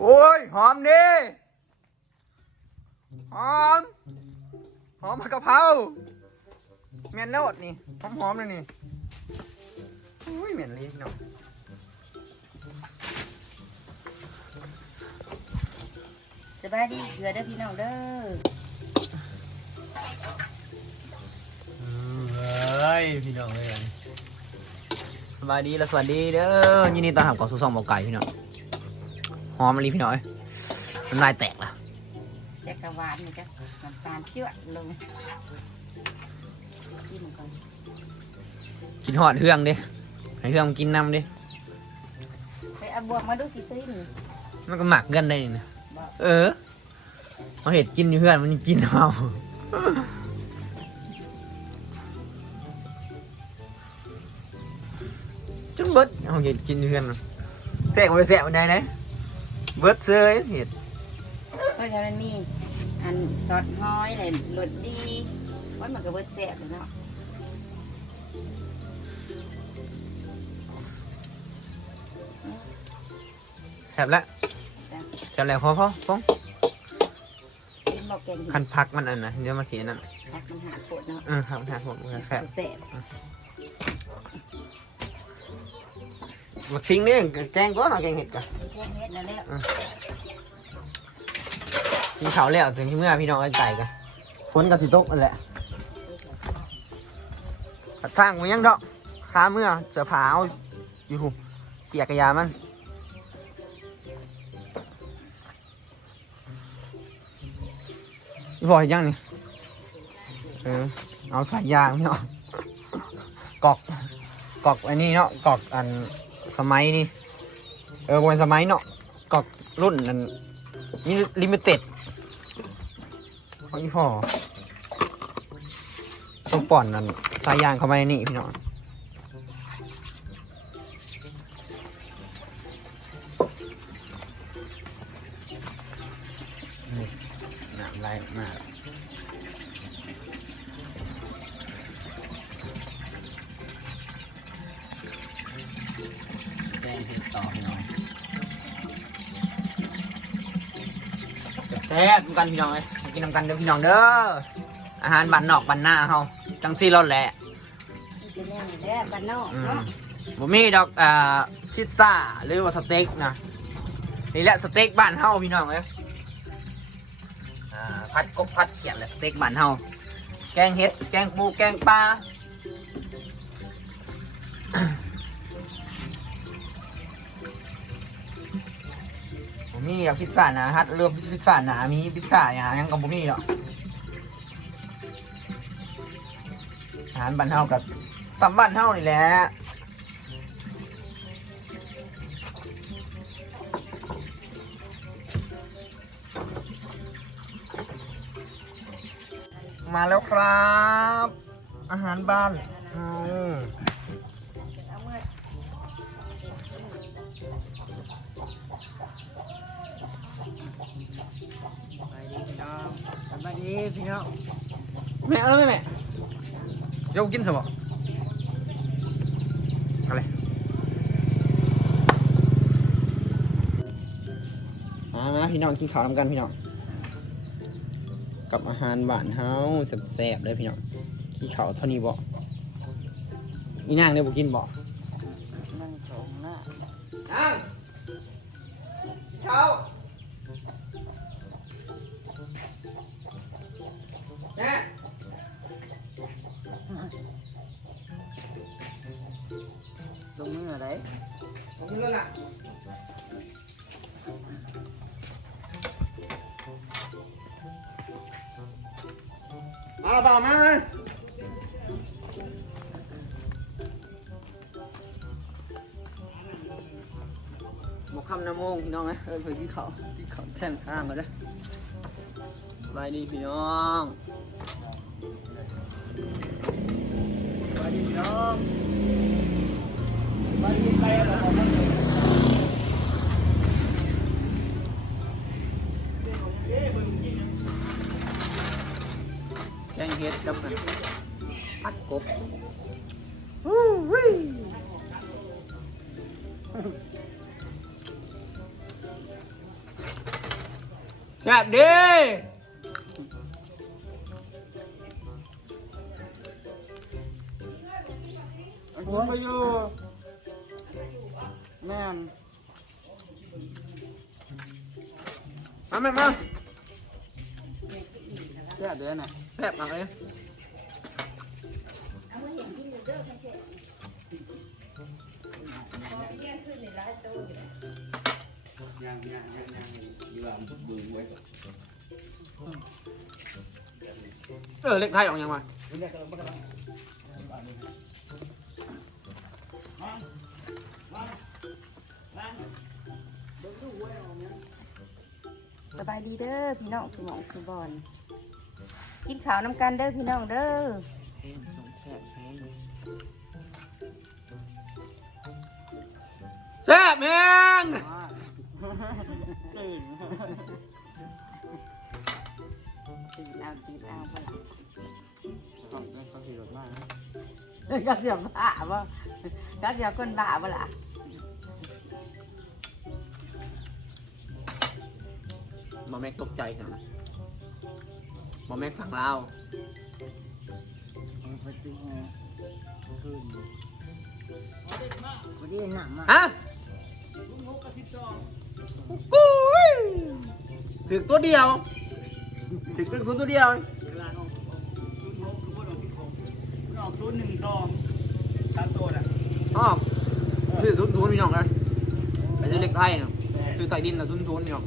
โอ้ย หอมดิหอม หอมผักกะเพราแม่นโลดนี่ หอมหอมๆเลยนี่อุ้ยเหม็นเลยพี่น้องสบายดีเกลือเด้อพี่น้องเด้อเฮ้ยพี่น้องเลยสวัสดีและสวัสดีเด้อยินดีต้อนรับเข้าสู่ช่องหมอไก่พี่น้อง หอมมะลิพี่น้องเอ้ยน้ำลายแตกละแจกกระวานนี่จ้ะน้ำตาลเจือดลงกินก่อนกินหอดเฮืองดิให้เฮืองมันกินน้ำดิไปเอาบวกมาดูสิซินี่มันก็หมักกันได้นี่นะบอกเออเอาเห็ดกินอยู่เพื่อนมันกินเอาจุ๊บเบิดเอาเห็ดกินอยู่เพื่อนมันแสกมันไปแสกมันได้นะ เบิดเซยเห็ดเพื่อจะนี่อันซอสห้อยเลยรสดีว่ามันก็เบิดแซ่บเลยเนาะแซ่บแล้วจ้ะแซ่บแล้วพอพอพอกินบอกแกงคันพักมันอันนะเดี๋ยวมาเสียนั่นผักมันหาปวดเนาะเออครับครับผมมันก็แซ่บแซ่บบักซิงนี่แกงก้อนเอาแกงเห็ดกันพวก เฮ็ดนั่นแหละกินข้าวแล้วถึงที่เมื่อพี่น้องไอ้ไก่กันฝนกับสิตกนั่นแหละขัดทางมันยังดอกขาเมื่อเสือผาเอาอยู่เปียกกระยามันพี่บอกเห็นยังนี่เออเอาสายยางพี่น้องกอกกอกอันนี้เนาะกอกอันสมัยนี่ เออวันสมัยเนาะกอกรุ่นนั้นนี่ลิมิเต็ดของอีพ่อต้องป่อนนั่นสายยางเข้าไปในนี่พี่น้องนี่น้ำไหลออกมาแจ้งเสร็จต่อพี่น้อง แซ่บๆกันพี่น้องเอ้ยมากินน้ำกันเด้อพี่น้องเด้อ อาหารบ้านนอกบ้านหน้าเฮาจังซี่รสแหละกินแน่นี่แหละบ้านนอกอืมเนาะบ่มีดอกอ่าพิซซ่าหรือว่าสเต็กนะนี่แหละสเต็กบ้านเฮาพี่น้องเอ้ยอ่าผัดกบผัดเขียดแหละสเต็กบ้านเฮาแกงเห็ด แกงปูแกงปลา มีดอกพิซซ่าหนาฮัดเรือพิซซ่าหนามีพิซซ่าอย่างยังกับบ่มีหรอกอาหารบ้านเฮากับสัมบ้านเฮานี่แหละมาแล้วครับ อาหารบ้านอืม เอาเมื่อ ไปดีพี่น้องไปดี พี่น้องแม่เออแม่แม่เดี๋ยวกินสบอะไรมามาพี่น้องกินข้าวนำกันพี่น้องกับอาหารบ้านเฮาแซ่บๆเลยพี่น้องขี้ข้าวเท่านี้บ่อีนางเนี่ยบ่กินบ่นั่งสองหน้า นางข้า งมืออะไรผมกินแล้วล่ะมาละเปล่ามามาหมกคำน้ำมงพี่น้องนะเออไปที่เขาที่เขาแค่นข้างกันเลยสบายดีพี่น้องสบายดีพี่น้อง สบายดีไปแล้ วแกงเห็ดกับกันผัดกบวู้วิแซ่บเด้ผมไปอยู่แม่นมาแม่มาแซ่บเด้อน่ะแซ่บมากเลยเออเล็กไทยออกยังไงส บายดีเด้อพี่น้องสมองสุบอนกินข้าวน้ำกันเด้อพี่น้องเด้อแซ่บแมงตื่นเอาตื่นเอาบ่ล่ะเขาขี่รถมากนะเอ้ยก็เสียบ้าบ่ก็เสียคนบ้าบ่ล่ะ บอแม็กตกใจนะบอแม็กสั่งลาววันนี้หนักมากฮะกุ้ยถึงตัวเดียวถึงตึกศูนย์ตัวเดียวออกศูนย์หนึ่งสองตามตัวน่ะอ๋อซื้อศูนย์ศูนย์พี่น้องกันไปซื้อเล็กไทยนะซื้อใต้ดินนะศูนย์ศูนย์พี่น้อง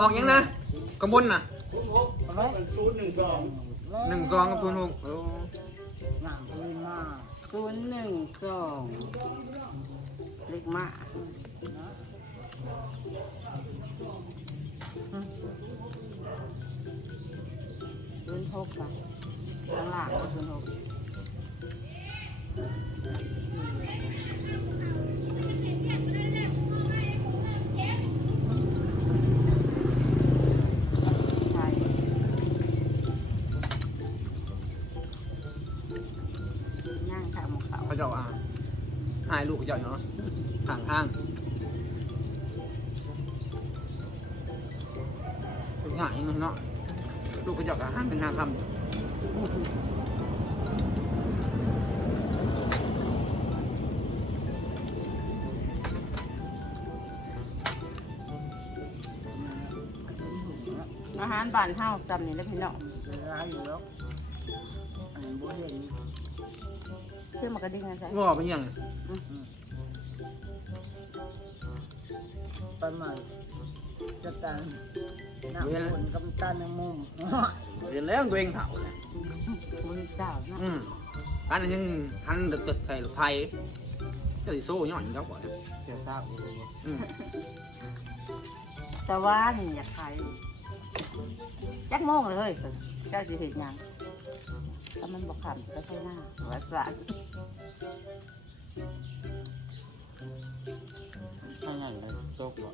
ออกยังนะกำบนนะศูนย์หนึ่งสองหนึ่งซองกับศูนย์หกโอ้หนักพื้นมากศูนย์หนึ่งสองเล็กมากศูนย์หกค่ะข้างล่างก็ศูนย์หก เขาเขาเจ้าอ่าหายลูกเขาเจ้าเนาะข้างข้างทุกอย่างเนาะลูกเขาเจ้าก็ห้างเป็นห้างคำอาหารบ้านเฮาจำนี่นะพี่น้องเวลาอยู่แล้ว อันนี้บ่เห็นซื้อมากระดิ่งนะจ๊ะงอไปยังประมาณจะตันหนักคนกำตันในมุมเรียนแล้วตัวเองเถ่าเลยมือเจ้าเนาะอืมอันนั้นยังทันตึกๆใส่รถไทยก็สิโซ่ย่อยเขาก่อนเสียทราบอืมแต่ว่านี่อยากขายจักโมงเลยเฮ้ยเจ้าสิเห็นยังถ้า มันบอกขำก็ใช่หน้าวัดสะข้างในเลยโจ๊กบ่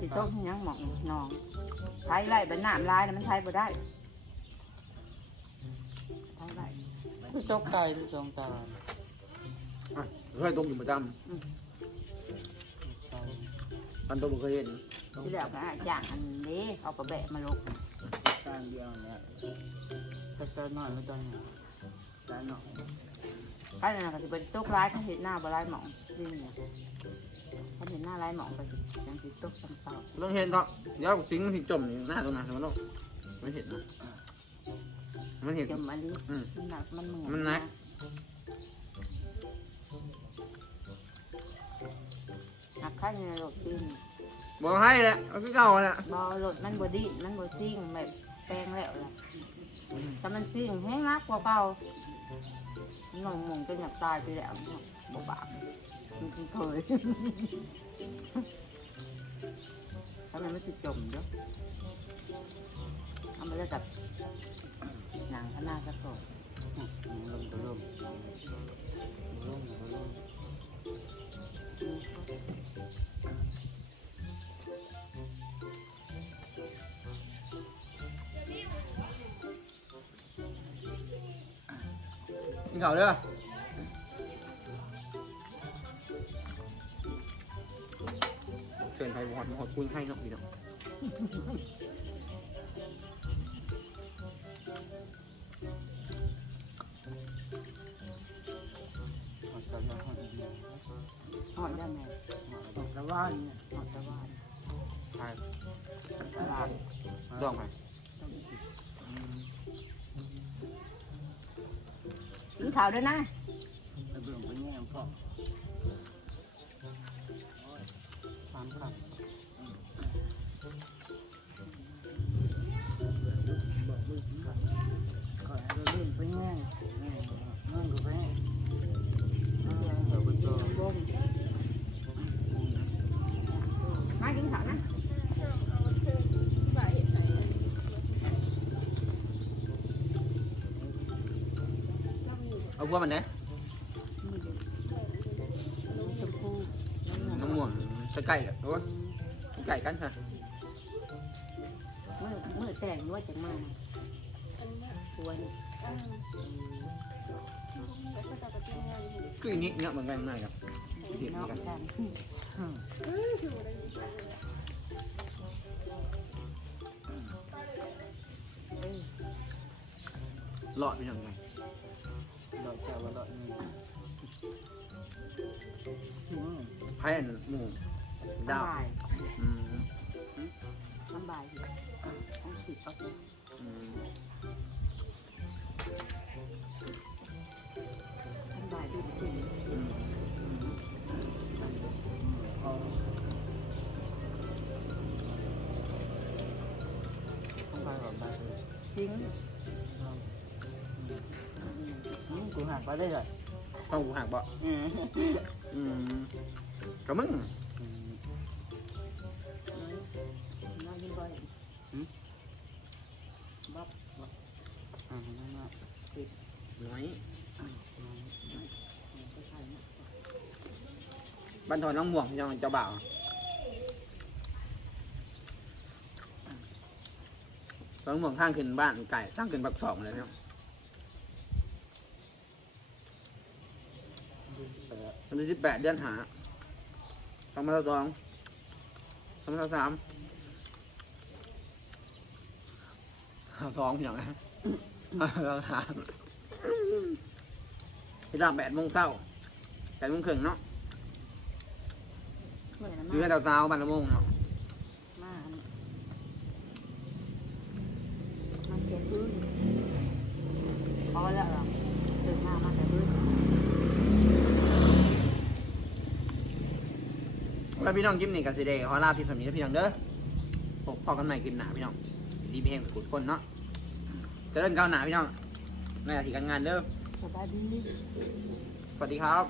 สิโต๊ะยังหมองนองใช้ไรเป็นน้ำลายนะมันใช้บ่ได้ใช้ไรโจ๊กไก่ที่จองตาอะเคยตกอยู่ประจำตอนตัวผมเคยเห็น ที่แล้วก็ย่างอันนี้เอากระแบะมาลง ตาเดียวเนี่ยแต่ตาหน่อยไม่ตาหน่อยตาหน่อยก็นั่นนะก็จะเป็นโต๊ะร้ายเขาเห็นหน้าบ่ร้ายหมองนี่เนี่ยเขาเห็นหน้าร้ายหมองก็สิยังติดโต๊ะตำเต่าต้องเห็นก็เดี๋ยวสิงมันถึงจมหน้าตรงนั้นมันต้องไม่เห็นนะมันเห็นเดี๋ยวมันนี้มันหนักมันเหมือนมันหนักหนักข้างในรถดินบอกให้แหละเอาคือเก่าแหละบอรถมันบอดี้มันบอซิ่งแบบ ปลงแล้วล่ะแต่มันซิ่งแห้งนักกว่าเก่าหน่องมงจนอยากตายไปแล้วบ่บาปมันเคยทำไมไม่ติดจมเด้อเอามาแล้วกับหนังข้างหน้าสักก่อนลงก็ลงลงก็ลง กินข้าวเด้อเชิญไทยบอลหอดกุ้งให้เนาะพี่น้องหอดได้ไหมหอดตะวันหอดตะวันใช่ตะวันดองไหม ข้าวด้วยนะไปเบิ่งไปแง่งพ่อสามคำบอกมือครับขอให้เราเล่นไปแง่แง่งเงินก็ไปเดี๋ยวไปเจอบ่มมากินข้าว นะเอาบัวมันเนี้ยนี่เด็กน้องชมพู่น้องม่วงใส่ไก่กันโอ้ยใส่ไก่กันค่ะมือมือแต่งนวดจังมาสวยคืออย่างนี้เนาะเหมือนกันมากครับเห็นเหมืนออนกกันกันหลอดไปทางไงดอก แก้วว่าดอกนี่อืมไพ่อันหมูดาวลำบายอืมลำบายอยู่ต้องสิบปักอืมลำบายดูดีอืมเอาต้องไปแบบนั้นเลยจริง กูหักไปได้เลยต้องกูหักบ่อืมอืมก็มึงน้อยยิ่งบ่อยบ๊อบอ่าไม่มากน้อยไปขายนะบันทอนน้องม่วงยังเจ้าบ่าวตอนน้องม่วงข้างขึ้นบ้านไก่สร้างขึ้นบักสองเลยเนาะ แต่ วันที่สิบแปดเดือนหาสองพันสองสองพันสามสองอย่างนะหาพี่ตามแปดโมงเช้าแปดโมงครึ่งเนาะเมื่อนั้นอยู่ให้เราเช้าบันละโมงเนาะ มามาเก็บพื้นพอแล้วหรอเดินมามาแต่พื้น พี่น้องกิมนี่กับซีเดย์ขอลาพี่สามีและพี่น้องเด้อพบพอกันใหม่กินหนาพี่น้อง ดีพี่แห้งสกุลคนเนาะเจริญก้าวหนาพี่น้องในอาทิตย์การงานเด้อสบายดีสวัสดีครับ